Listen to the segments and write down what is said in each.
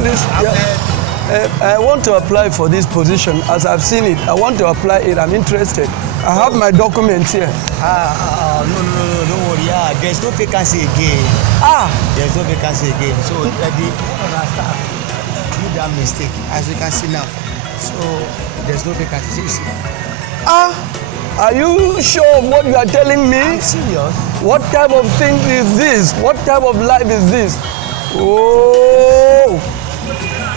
Please, I want to apply for this position. As I've seen it, I want to apply it. I'm interested. I have my documents here. No, don't worry. There's no vacancy again. There's no vacancy again. So did that mistake, as you can see now. So there's no vacancy. Are you sure of what you are telling me? I'm serious. What type of thing is this? What type of life is this? Oh,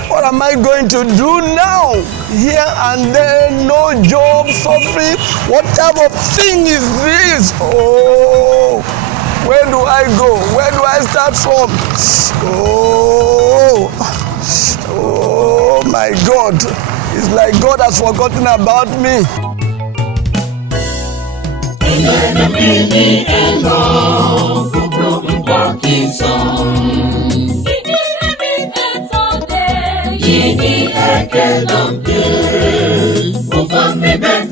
what am I going to do now? Here and there, no job, suffering. What type of thing is this? Oh, where do I go? Where do I start from? Oh my God. It's like God has forgotten about me. Ufan Bet Ini Fo,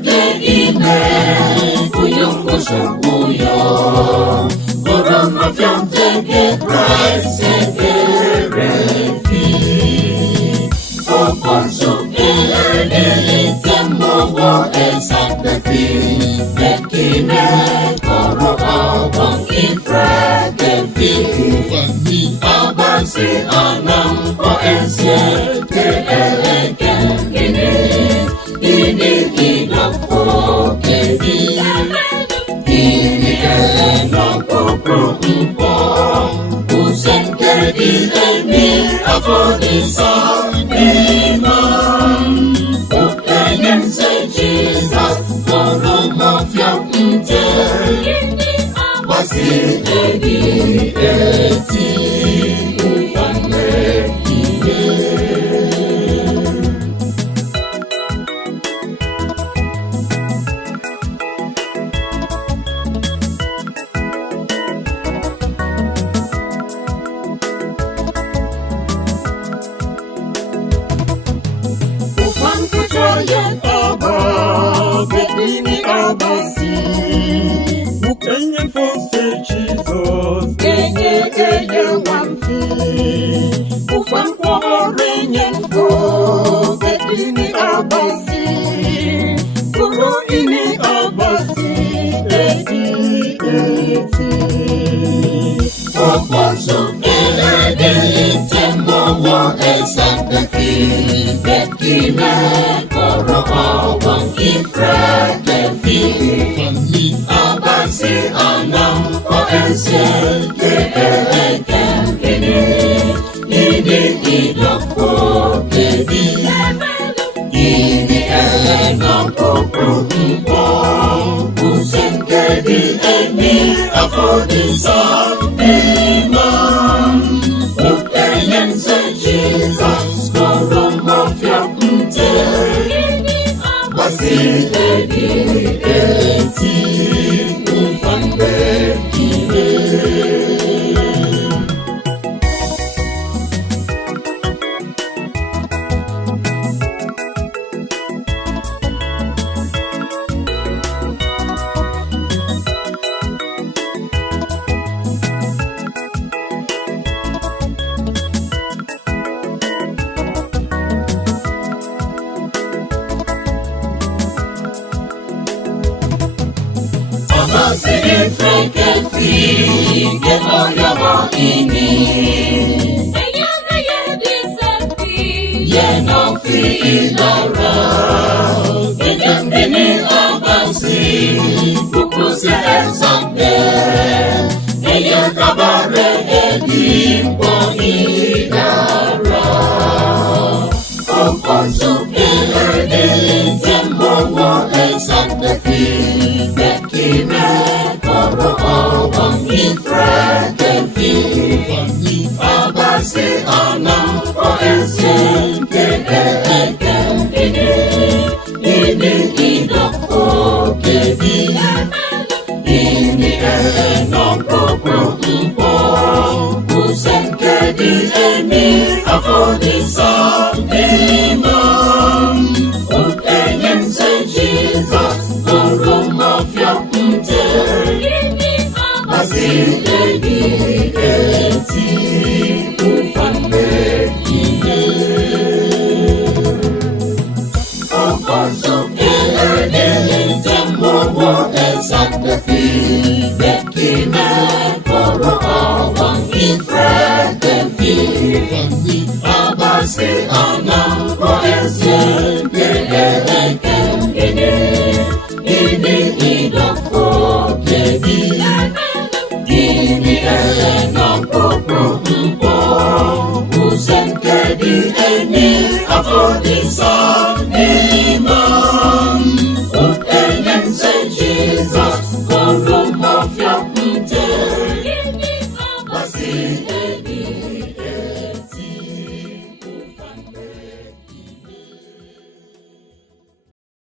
Ufan Bet abasi ana koese keleke ini idoko kebi ini elena popo mpo usen kedi eni afodi